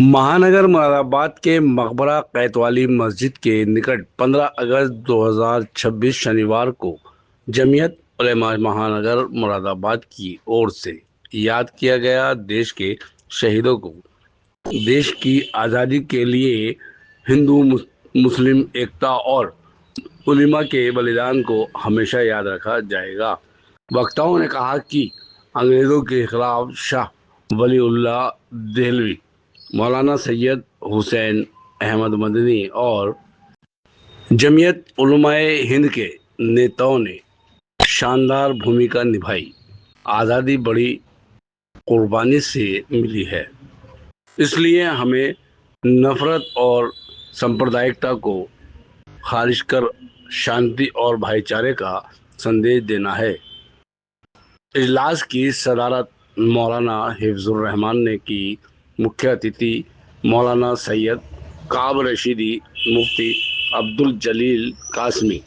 महानगर मुरादाबाद के मकबरा कैतवाली मस्जिद के निकट 15 अगस्त 2026 शनिवार को जमीयत उलेमा महानगर मुरादाबाद की ओर से याद किया गया। देश के शहीदों को देश की आज़ादी के लिए हिंदू मुस्लिम एकता और उलिमा के बलिदान को हमेशा याद रखा जाएगा। वक्ताओं ने कहा कि अंग्रेज़ों के खिलाफ शाह वलीउल्लाह देहलवी, मौलाना सैयद हुसैन अहमद मदनी और जमीयत उलमाए हिंद के नेताओं ने शानदार भूमिका निभाई। आज़ादी बड़ी कुर्बानी से मिली है, इसलिए हमें नफरत और सांप्रदायिकता को खारिज कर शांति और भाईचारे का संदेश देना है। इजलास की सदारत मौलाना हिफ्जुर रहमान ने की। मुख्य अतिथि मौलाना सैयद काब रशीदी, मुफ्ती अब्दुल जलील कासमी,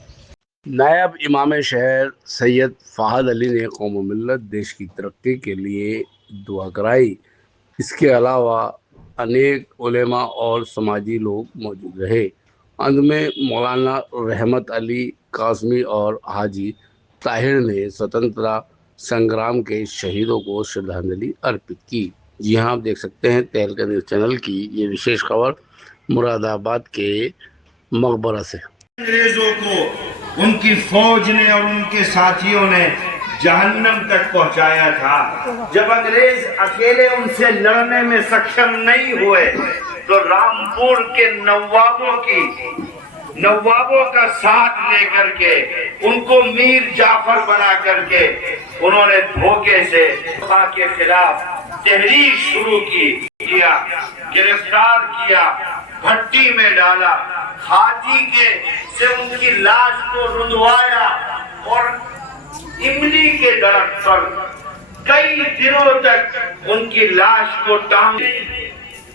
नायब इमाम शहर सैयद फ़ाहद अली ने कौम मिल्लत देश की तरक्की के लिए दुआ कराई। इसके अलावा अनेक उलेमा और समाजी लोग मौजूद रहे। अंत में मौलाना रहमत अली कासमी और हाजी ताहिर ने स्वतंत्रता संग्राम के शहीदों को श्रद्धांजलि अर्पित की। जी हाँ, आप देख सकते हैं तहलका न्यूज़ चैनल की ये विशेष खबर मुरादाबाद के मकबरा से। अंग्रेजों को उनकी फौज ने और उनके साथियों ने जहन्नम तक पहुंचाया था। जब अंग्रेज अकेले उनसे लड़ने में सक्षम नहीं हुए तो रामपुर के नवाबों का साथ लेकर के उनको मीर जाफर बना करके उन्होंने धोखे से के खिलाफ तहरीक शुरू किया, गिरफ्तार किया, भट्टी में डाला, हाथी के से उनकी लाश को रुंधवाया और इमली के दरख्त पर कई दिनों तक उनकी लाश को टांगे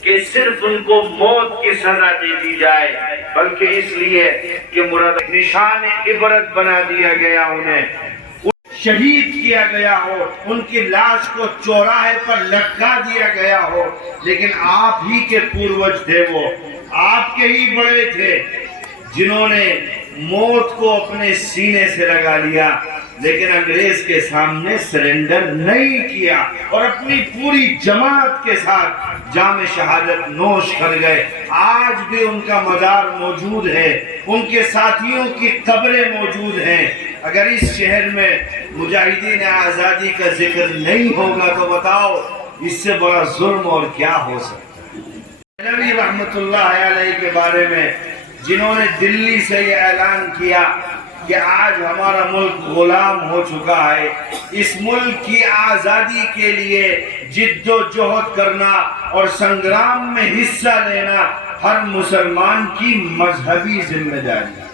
कि सिर्फ उनको मौत की सजा दे दी जाए, बल्कि इसलिए कि मुराद निशान इबरत बना दिया गया, उन्हें शहीद किया गया हो, उनकी लाश को चौराहे पर लटका दिया गया हो। लेकिन आप ही के पूर्वज थे, वो आपके ही बड़े थे जिन्होंने मौत को अपने सीने से लगा लिया, लेकिन अंग्रेज के सामने सरेंडर नहीं किया और अपनी पूरी जमात के साथ जाम शहादत नोश कर गए। आज भी उनका मजार मौजूद है, उनके साथियों की कब्रें मौजूद हैं। अगर इस शहर में मुजाहिदीन आज़ादी का जिक्र नहीं होगा तो बताओ इससे बड़ा जुल्म और क्या हो सकता है। नबी रहमतुल्लाह अलैहि के बारे में जिन्होंने दिल्ली से ये ऐलान किया कि आज हमारा मुल्क गुलाम हो चुका है, इस मुल्क की आज़ादी के लिए जिद्दोजहद करना और संग्राम में हिस्सा लेना हर मुसलमान की मजहबी जिम्मेदारी है।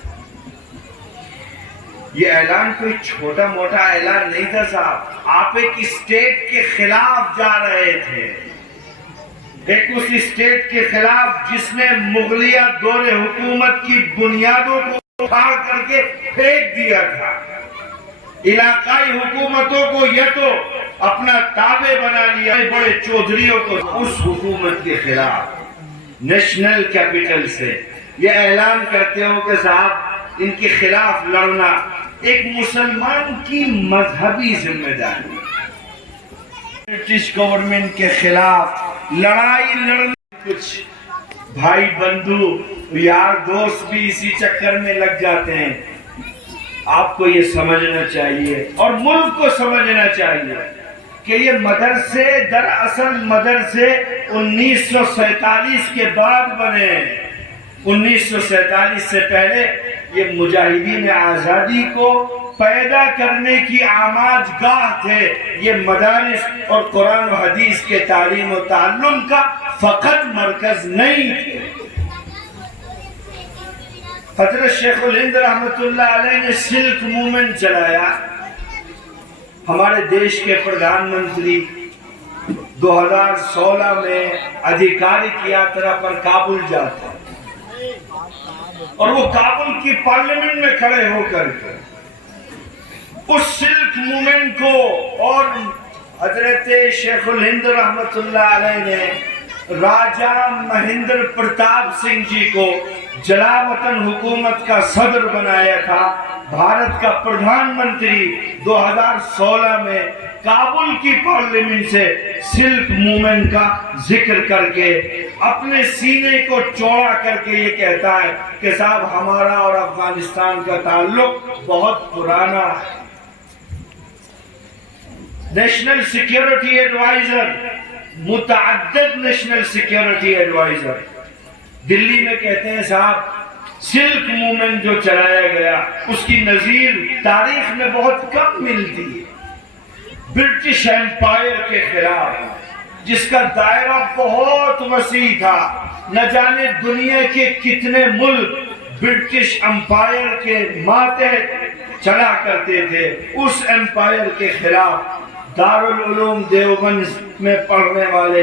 ये ऐलान कोई छोटा मोटा ऐलान नहीं था साहब। आप एक स्टेट के खिलाफ जा रहे थे, एक उस स्टेट के खिलाफ जिसने मुगलिया दौरे हुकूमत की बुनियादों को उखाड़ करके फेंक दिया था। इलाकाई हुकूमतों को यह तो अपना ताबे बना लिया, बड़े चौधरियों को उस हुकूमत के खिलाफ नेशनल कैपिटल से ये ऐलान करते हो कि साहब इनके खिलाफ लड़ना एक मुसलमान की मजहबी जिम्मेदारी। ब्रिटिश गवर्नमेंट के खिलाफ लड़ाई लड़ना, कुछ भाई बंधु यार दोस्त भी इसी चक्कर में लग जाते हैं। आपको ये समझना चाहिए और मुल्क को समझना चाहिए कि ये मदरसे दरअसल मदरसे 1947 के बाद बने। 1947 से पहले ये मुजाहिदीन आज़ादी को पैदा करने की आमाज गाह थे। ये मदारिस और कुरान व हदीस के तालीम और ताल्लुम का फकत मरकज नहीं थे। हजरत शेखुल हिंद रहमतुल्लाह अलैह ने सिल्क मूवमेंट चलाया। हमारे देश के प्रधानमंत्री 2016 में आधिकारिक यात्रा पर काबुल जाते हैं और वो काबुल की पार्लियामेंट में खड़े होकर उस सिल्क मूवमेंट को और हजरत शेखुल हिंद रहमतुल्लाह अलैह ने राजा महेंद्र प्रताप सिंह जी को जलावतन हुकूमत का सदर बनाया था। भारत का प्रधानमंत्री 2016 में काबुल की पार्लियामेंट से सिल्क मूवमेंट का जिक्र करके अपने सीने को चौड़ा करके ये कहता है कि साहब हमारा और अफगानिस्तान का ताल्लुक बहुत पुराना है। नेशनल सिक्योरिटी एडवाइजर, मुतअद्दिद नेशनल सिक्योरिटी एडवाइजर दिल्ली में कहते हैं साहब सिल्क मूवमेंट जो चलाया गया उसकी नजीर तारीख में बहुत कम मिलती है। ब्रिटिश एम्पायर के खिलाफ जिसका दायरा बहुत वसी था, न जाने दुनिया के कितने मुल्क ब्रिटिश एम्पायर के मातहत चला करते थे, उस एम्पायर के खिलाफ दारुल उलूम देवबंद में पढ़ने वाले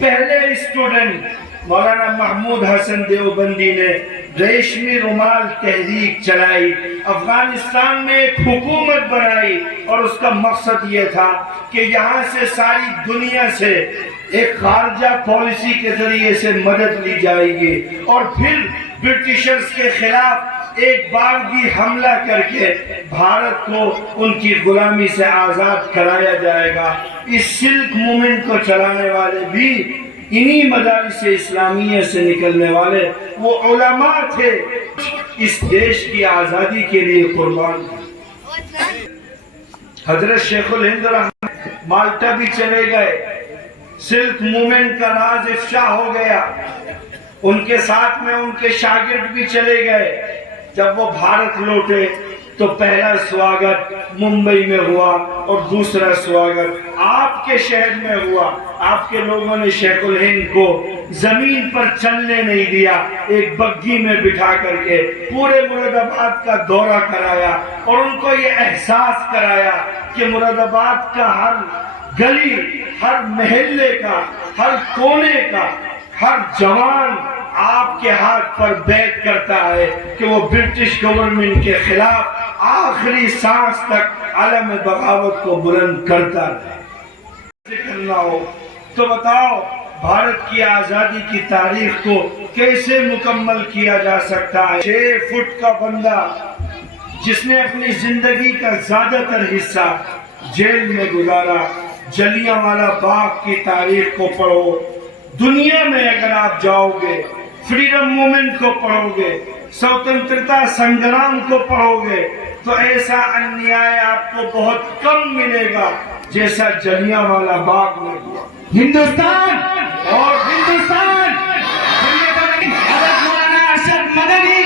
पहले स्टूडेंट मौलाना महमूद हसन देवबंदी ने रेशमी रुमाल तहरीक चलाई, अफगानिस्तान में एक हुकूमत बनाई और उसका मकसद ये था कि यहाँ से सारी दुनिया से एक खारजा पॉलिसी के जरिए से मदद ली जाएगी और फिर ब्रिटिशर्स के खिलाफ एक बार भी हमला करके भारत को उनकी गुलामी से आजाद कराया जाएगा। इस सिल्क मूवमेंट को चलाने वाले भी इन्हीं मदारिस इस्लामिया से निकलने वाले वो उलमा थे, इस देश की आजादी के लिए कुर्बान थे। हजरत शेखुल हिंद रहमत माल्टा भी चले गए, सिल्क मूवमेंट का राज इफ्शा हो गया, उनके साथ में उनके शागिर्द भी चले गए। जब वो भारत लौटे तो पहला स्वागत मुंबई में हुआ और दूसरा स्वागत आपके शहर में हुआ। आपके लोगों ने शेखुल हिंद को जमीन पर चलने नहीं दिया, एक बग्घी में बिठा करके पूरे मुरादाबाद का दौरा कराया और उनको ये एहसास कराया कि मुरादाबाद का हर गली, हर महल्ले का, हर कोने का हर जवान आपके हाथ पर बैठ करता है कि वो ब्रिटिश गवर्नमेंट के खिलाफ आखिरी सांस तक अलम बगावत को बुलंद करता रहे। करना हो तो बताओ भारत की आजादी की तारीख को कैसे मुकम्मल किया जा सकता है। 6 फुट का बंदा जिसने अपनी जिंदगी का ज्यादातर हिस्सा जेल में गुजारा, जलियांवाला बाग की तारीख को पढ़ो। दुनिया में अगर आप जाओगे, फ्रीडम मूवमेंट को पढ़ोगे, स्वतंत्रता संग्राम को पढ़ोगे तो ऐसा अन्याय आपको बहुत कम मिलेगा जैसा जलियांवाला बाग में हुआ। हिंदुस्तान और हिंदुस्तान हज़रत मौलाना अरशद मदनी,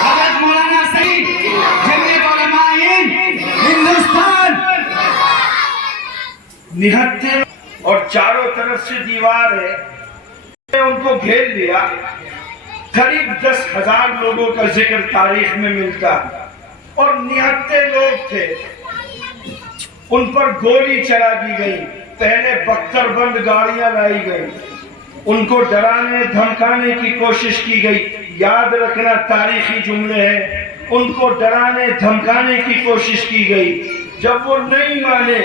हज़रत मौलाना सईद जमीयत उलमा हिंद, हिंदुस्तान निहत्थे और चारों तरफ से दीवार है, उनको घेर लिया। करीब 10,000 लोगों का जिक्र तारीख में मिलता और निहत्थे लोग थे, उन पर गोली चला दी गई। पहले बख्तरबंद गाड़ियां लाई गई, उनको डराने धमकाने की कोशिश की गई। याद रखना तारीखी जुमले हैं, उनको डराने धमकाने की कोशिश की गई। जब वो नहीं माने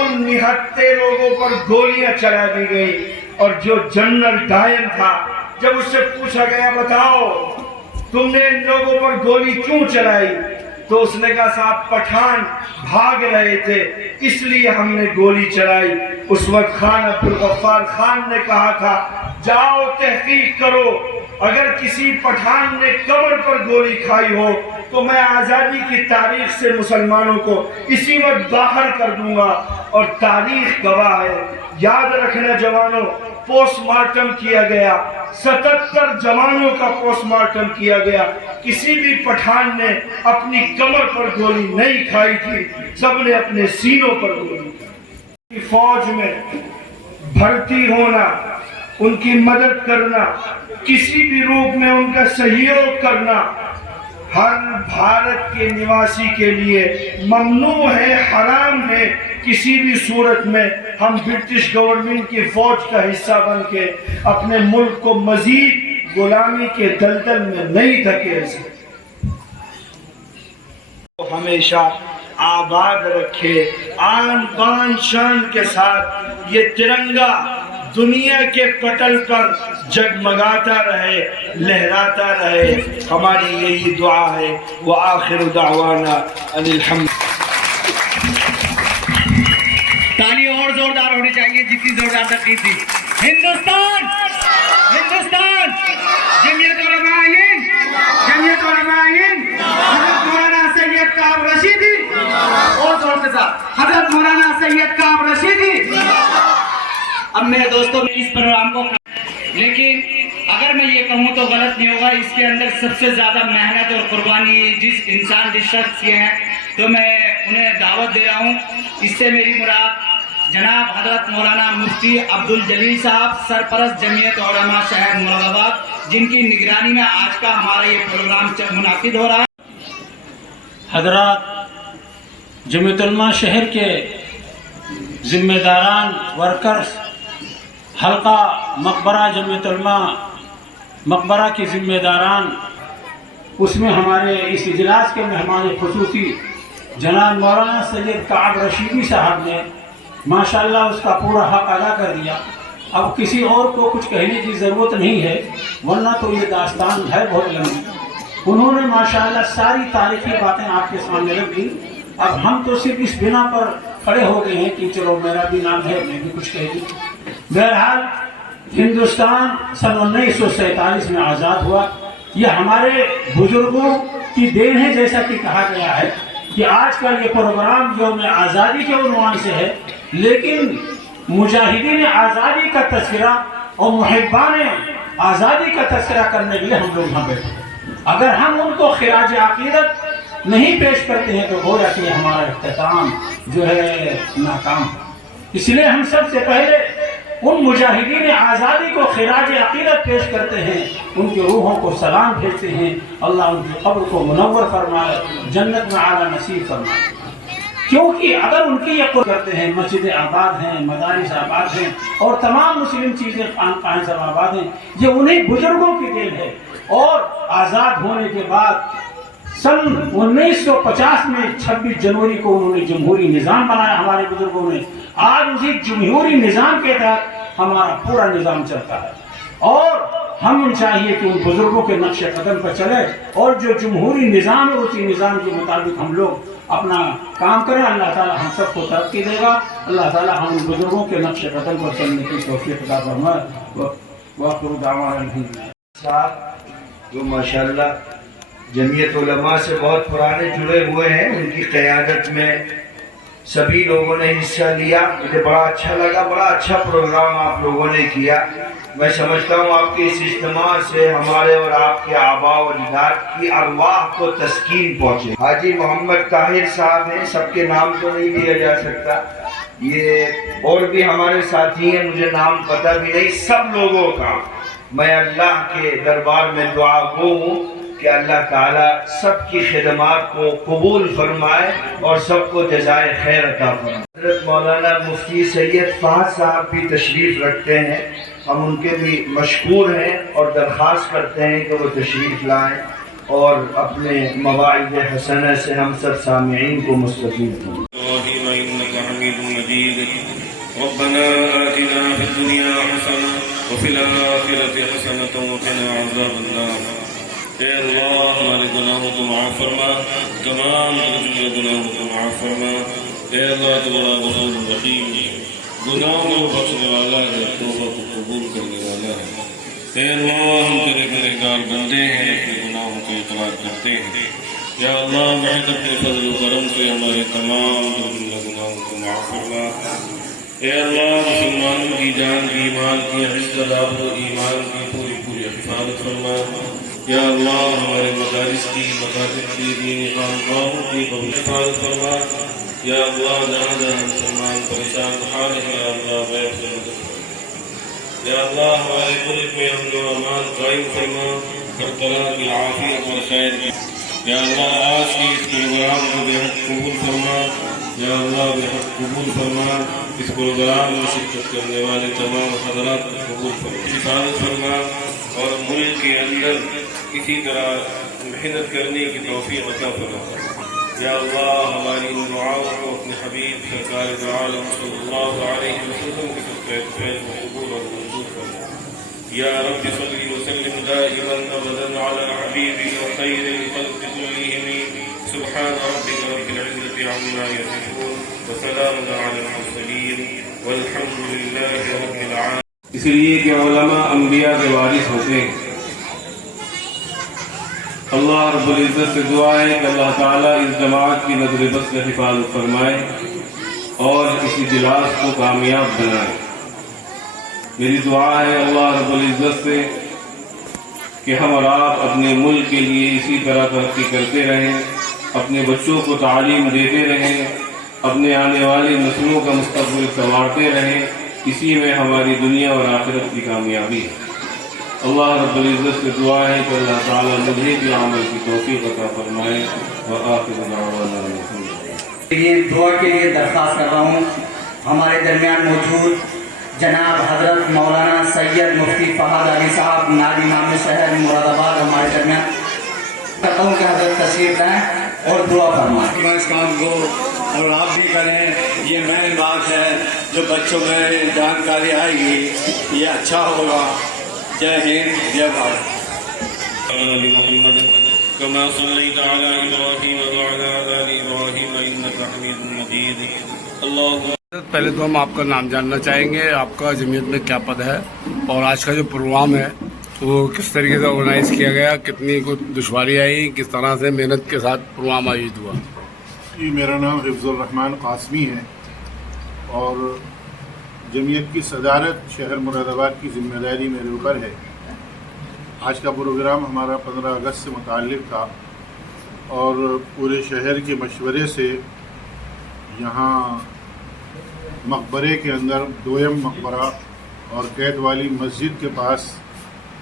उन निहत्थे लोगों पर गोलियां चला दी गई और जो जनरल डायन था जब उससे पूछा गया बताओ तुमने इन लोगों पर गोली क्यों चलाई, तो उसने कहा साहब पठान भाग रहे थे इसलिए हमने गोली चलाई। उस वक्त खान अब्दुल गफ्फार खान ने कहा था जाओ तहकीक करो, अगर किसी पठान ने कब्र पर गोली खाई हो तो मैं आजादी की तारीख से मुसलमानों को इसी वक्त बाहर कर दूंगा। और तारीख गवाह है। याद रखना जवानों, पोस्टमार्टम किया गया, 77 जवानों का पोस्टमार्टम किया गया, किसी भी पठान ने अपनी कमर पर गोली नहीं खाई थी, सबने अपने सीनों पर गोली खाई। फौज में भर्ती होना, उनकी मदद करना, किसी भी रूप में उनका सहयोग करना हर भारत के निवासी के लिए ममनू है, हराम है। किसी भी सूरत में हम ब्रिटिश गवर्नमेंट की फौज का हिस्सा बन के अपने मुल्क को मजीद गुलामी के दलदल में नहीं धकेल सकते। हमेशा आबाद रखे, आन बान शान के साथ ये तिरंगा दुनिया के पटल पर जगमगाता रहे, लहराता रहे। हमारी यही दुआ है। व आखिर दावाना अनिल हम्द। ताली और जोरदार होनी चाहिए जितनी जोरदार तकलीफ थी। हिंदुस्तान हिंदुस्तान जमीयत उलमा हिंद हजरत मौलाना सैयद काब रशीदी और जोर के साथ हजरत मौलाना सैयद काब रशीदी। अब मेरे दोस्तों इस प्रोग्राम को, लेकिन अगर मैं ये कहूँ तो गलत नहीं होगा, इसके अंदर सबसे ज्यादा मेहनत और कुर्बानी जिस शख्स के हैं, तो मैं उन्हें दावत दे रहा हूँ। इससे मेरी मुराद जनाब हजरत मौलाना मुफ्ती अब्दुल जलील साहब, सरपरस्त जमीयत उलमा शहर मुरादाबाद, जिनकी निगरानी में आज का हमारा ये प्रोग्राम मुनाकिद हो रहा है। हजरात, जमीयत उलमा शहर के जिम्मेदारान, वर्कर्स, हल्का मकबरा जमीयत उलमा मकबरा के जिम्मेदारान, उसमें हमारे इस इजलास के मेहमान खुसूसी जनाब मौलाना सैयद काब रशीदी साहब ने माशाअल्लाह उसका पूरा हक अदा कर दिया। अब किसी और को कुछ कहने की ज़रूरत नहीं है, वरना तो ये दास्तान है बहुत लंबी। उन्होंने माशाअल्लाह सारी तारीखी बातें आपके सामने रख दी। अब हम तो सिर्फ इस बिना पर खड़े हो गए हैं कि चलो मेरा भी नाम है, मैं भी कुछ कह दूँ। बहरहाल हिंदुस्तान सन 1947 में आज़ाद हुआ। ये हमारे बुजुर्गों की देन है, जैसा कि कहा गया है कि आज का ये प्रोग्राम जो में आज़ादी के उन्वान से है, लेकिन मुजाहिदीन आज़ादी का तस्करा और मुहिब्बान आज़ादी का तस्करा करने के लिए हम लोग यहाँ बैठे। अगर हम उनको खिराज अकीदत नहीं पेश करते हैं तो गोया कि हमारा इख्तिताम जो है नाकाम। इसलिए हम सबसे पहले उन मुजाहिदीन आज़ादी को खिराज अकीदत पेश करते हैं, उनकी रूहों को सलाम भेजते हैं। अल्लाह उनकी कब्र को मुनव्वर फरमाए, जन्नत में आला नसीब फरमाए। क्योंकि अगर उनकी यकीन करते हैं, मस्जिद आबाद हैं, मदारिस आबाद हैं और तमाम मुस्लिम चीज़ें खानकाहें सब आबाद हैं, ये उन्हीं बुजुर्गों की देन है। और आज़ाद होने के बाद सन 1950 में 26 जनवरी को उन्होंने जमहूरी निज़ाम बनाया हमारे बुजुर्गों ने। आज उसी जमहूरी निज़ाम के तहत हमारा पूरा निज़ाम चलता है और हम चाहिए कि उन बुजुर्गों के नक्शे कदम पर चले और जो जमहूरी निज़ाम है उसी निज़ाम के मुताबिक हम लोग अपना काम करें। अल्लाह ताला हम सबको तरक्की देगा। अल्लाह ताला हम उन बुजुर्गों के नक्शे कदम पर चलने की तौफीक अता फरमाए। वाखिर दावाना साहब जो माशाअल्लाह जमीयत उलमा से बहुत पुराने जुड़े हुए हैं, उनकी क़यादत में सभी लोगों ने हिस्सा लिया। मुझे बड़ा अच्छा लगा, बड़ा अच्छा प्रोग्राम आप लोगों ने किया। मैं समझता हूँ आपके इस इज्तिमा से हमारे और आपके आबा और अजदाद की अरवाह को तस्कीन पहुँचे। हाजी मोहम्मद ताहिर साहब हैं, सबके नाम तो नहीं लिया जा सकता, ये और भी हमारे साथी हैं, मुझे नाम पता भी नहीं सब लोगों का। मैं अल्लाह के दरबार में दुआ गो हूँ कि अल्लाह ताला सबकी खिदमात को कबूल फरमाए और सबको जज़ाए खैर अता फरमाए। हज़रत मौलाना मुफ्ती सैयद फहद साहब भी तशरीफ़ रखते हैं, हम उनके भी मशकूर हैं और दरख्वास्त करते हैं कि वो तशरीफ़ लाएँ और अपने मवाइद हसना से हम सब सामिईन को मुस्तफ़ीद हों। ربنا آتنا في الدنيا حسنة وفي الآخرة حسنة وقنا عذاب النار۔ اے اللہ ہمارے گناہوں کو معاف فرما، تمام جملے گناہوں کو معاف فرما۔ اے اللہ تو بڑا غفور رحیم، گناہوں کو بخشنے والا ہے، توبہ کو قبول کرنے والا ہے۔ اے اللہ ہم تیرے گنہگار بندے ہیں، اپنے گناہوں کو اقرار کرتے ہیں۔ یا اللہ محض اپنے فضل و کرم سے ہمارے تمام جملے گناہوں کو معاف فرما۔ اے اللہ مسلمانوں کی جان کی، ایمان کی، عزت و ایمان کی پوری پوری حفاظت فرما۔ یا اللہ ہمارے مدارس کی، مکاتب کی، دینی خانقاہوں کی حفاظت فرما۔ یا اللہ جہاں جہاں مسلمان پریشان حال ہیں، یا اللہ غیب سے مدد فرما۔ یا اللہ ہمارے ملک میں امن و امان قائم فرما، ہر طرح کی عافیت اور خیر کی۔ یا اللہ آج کی اس پروگرام کو بے حد قبول فرما۔ یا اللہ بے حد قبول فرما۔ اس پروگرام میں شرکت کرنے والے تمام حضرات کو قبول فرما، حفاظت فرما اور ملک کے اندر اسی طرح محنت کرنے کی توفیق عطا فرما۔ یا اللہ ہماری ان دعاؤں کو اپنے حبیب سرکار دو عالم صلی اللہ علیہ وسلم کے صدقے فیض و قبول اور या रब्बि सल्लि व सल्लिम दाइमन अबदन अला हबीबिक खैरिल खल्qi कुल्लिहिम सुब्हान रब्बिका रब्बिल इज्जति अम्मा यसिफून व सलामुन अलल मुरसलीन वल्हम्दुलिल्लाहि रब्बिल आलमीन। इसलिए कि उलमा अंबिया के वारिस होते हैं। अल्लाह रब्बुल इज्जत से दुआ है कि अल्लाह ताला इस जमात की नज़र बस से हिफाजत फरमाए और इस इजलास को कामयाब बनाए। मेरी दुआ है अल्लाह रब्बुल इज्जत से कि हम और आप अपने मुल्क के लिए इसी तरह तरक्की करते रहें, अपने बच्चों को तालीम देते रहें, अपने आने वाली नस्लों का मुस्तक़बिल संवारते रहें। इसी में हमारी दुनिया और आखिरत की कामयाबी है। अल्लाह रब्बुल इज्जत से दुआ है कि अल्लाह ताला मुझे भी अमल की तौफीक अता फरमाए। व आखिरु दअवाना ये दुआ के लिए दरख्वास्त कर रहा हूँ हमारे दरमियान मौजूद जनाब हजरत मौलाना सैयद मुफ्ती फहद अली साहब नायब इमाम शहर मुरादाबाद हमारे दरमियान कहता हूँ कि हजरत तशरीफ लाएं और दुआ फरमाएं। इस काम को और आप भी करें, ये मेन बात है। जो बच्चों में जानकारी आएगी ये अच्छा होगा। जय हिंद, जय भारत। كما صليت على إبراهيم وعلى آل إبراهيم إنك حميد مجيد اللهم पहले तो हम आपका नाम जानना चाहेंगे, आपका जमीयत में क्या पद है और आज का जो प्रोग्राम है वो किस तरीके से ऑर्गेनाइज किया गया, कितनी को दुश्वारी आई, किस तरह से मेहनत के साथ प्रोग्राम आयोजित हुआ। जी, मेरा नाम हिफ्ज़ुर रहमान कासमी है और जमीयत की सदारत शहर मुरादाबाद की ज़िम्मेदारी मेरे ऊपर है। आज का प्रोग्राम हमारा 15 अगस्त से मुताल्लिक़ था और पूरे शहर के मशवरे से यहाँ मकबरे के अंदर दोयम मकबरा और कैद वाली मस्जिद के पास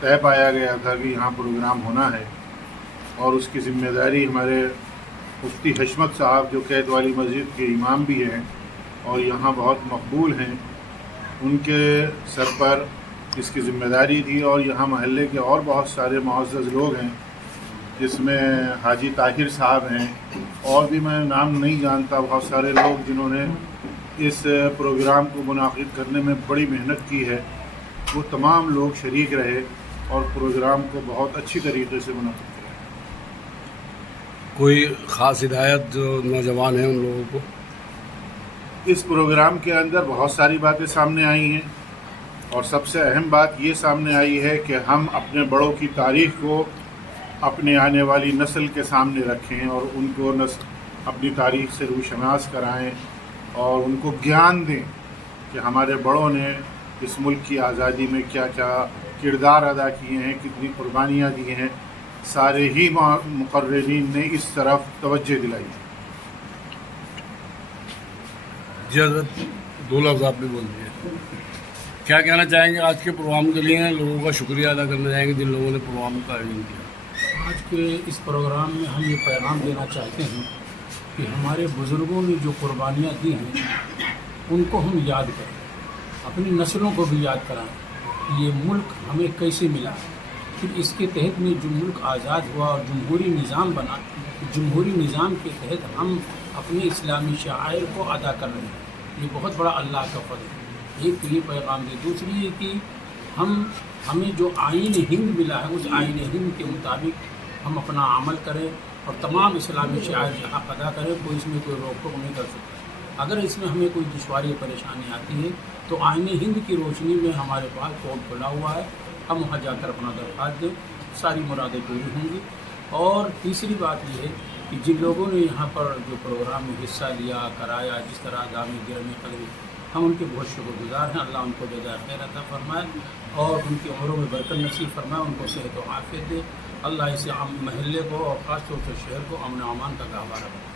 तय पाया गया था कि यहाँ प्रोग्राम होना है और उसकी ज़िम्मेदारी हमारे मुफ्ती हशमत साहब जो कैद वाली मस्जिद के इमाम भी हैं और यहाँ बहुत मकबूल हैं, उनके सर पर इसकी ज़िम्मेदारी थी। और यहाँ महल्ले के और बहुत सारे मुअज़्ज़ज़ लोग हैं जिसमें हाजी ताहिर साहब हैं और भी मैं नाम नहीं जानता, बहुत सारे लोग जिन्होंने इस प्रोग्राम को मुनाक़िद करने में बड़ी मेहनत की है। वो तमाम लोग शरीक रहे और प्रोग्राम को बहुत अच्छी तरीके से मुनाक़िद किया। कोई ख़ास हिदायत जो नौजवान हैं उन लोगों को? इस प्रोग्राम के अंदर बहुत सारी बातें सामने आई हैं और सबसे अहम बात ये सामने आई है कि हम अपने बड़ों की तारीख़ को अपने आने वाली नस्ल के सामने रखें और उनको अपनी तारीख़ से रूशनास कराएं और उनको ज्ञान दें कि हमारे बड़ों ने इस मुल्क की आज़ादी में क्या क्या किरदार अदा किए हैं, कितनी कुर्बानियाँ दी हैं। सारे ही मुकर्रिरीन ने इस तरफ तवज्जो दिलाई। जी हज़रत, दो लफ्ज़ आप भी बोल दिए, क्या कहना चाहेंगे आज के प्रोग्राम के लिए? लोगों का शुक्रिया अदा करना चाहेंगे जिन लोगों ने प्रोग्राम का आयोजन किया। आज के इस प्रोग्राम में हम ये पैगाम देना चाहते हैं कि हमारे बुज़ुर्गों ने जो कुर्बानियाँ दी हैं उनको हम याद करें, अपनी नस्लों को भी याद कराएं। ये मुल्क हमें कैसे मिला है, फिर इसके तहत में जो मुल्क आज़ाद हुआ और जमहूरी निज़ाम बना, जमहूरी निज़ाम के तहत हम अपने इस्लामी शाआइर को अदा कर रहे हैं। ये बहुत बड़ा अल्लाह का फज़ल है। एक तो ये पैगाम दे, दूसरी ये कि हमें जो आईन हिंद मिला है उस आईन हिंद के मुताबिक हम अपना अमल करें और तमाम इस्लामी शाआइर जहाँ अदा करें, कोई इसमें कोई रोक टोक नहीं कर सकता। अगर इसमें हमें कोई दुश्वारी परेशानी आती है तो आईन हिंद की रोशनी में हमारे पास कोर्ट खुला हुआ है, हम वहाँ जाकर अपना दरख्वास्त दें, सारी मुरादें पूरी होंगी। और तीसरी बात यह है कि जिन लोगों ने यहाँ पर जो प्रोग्राम में हिस्सा लिया कराया, जिस तरह आगामी गिरमी कदमी, हम उनके बहुत शुक्रगुजार हैं। अल्लाह उनको जज़ाए खैर अता फरमाए और उनकी उम्रों में बरकत नसीब फरमाए, उनको सेहत व आफियत दे। अल्लाह इस महल्ले को और ख़ास तौर से शहर को अमन व अमान का गहवारा बनाए।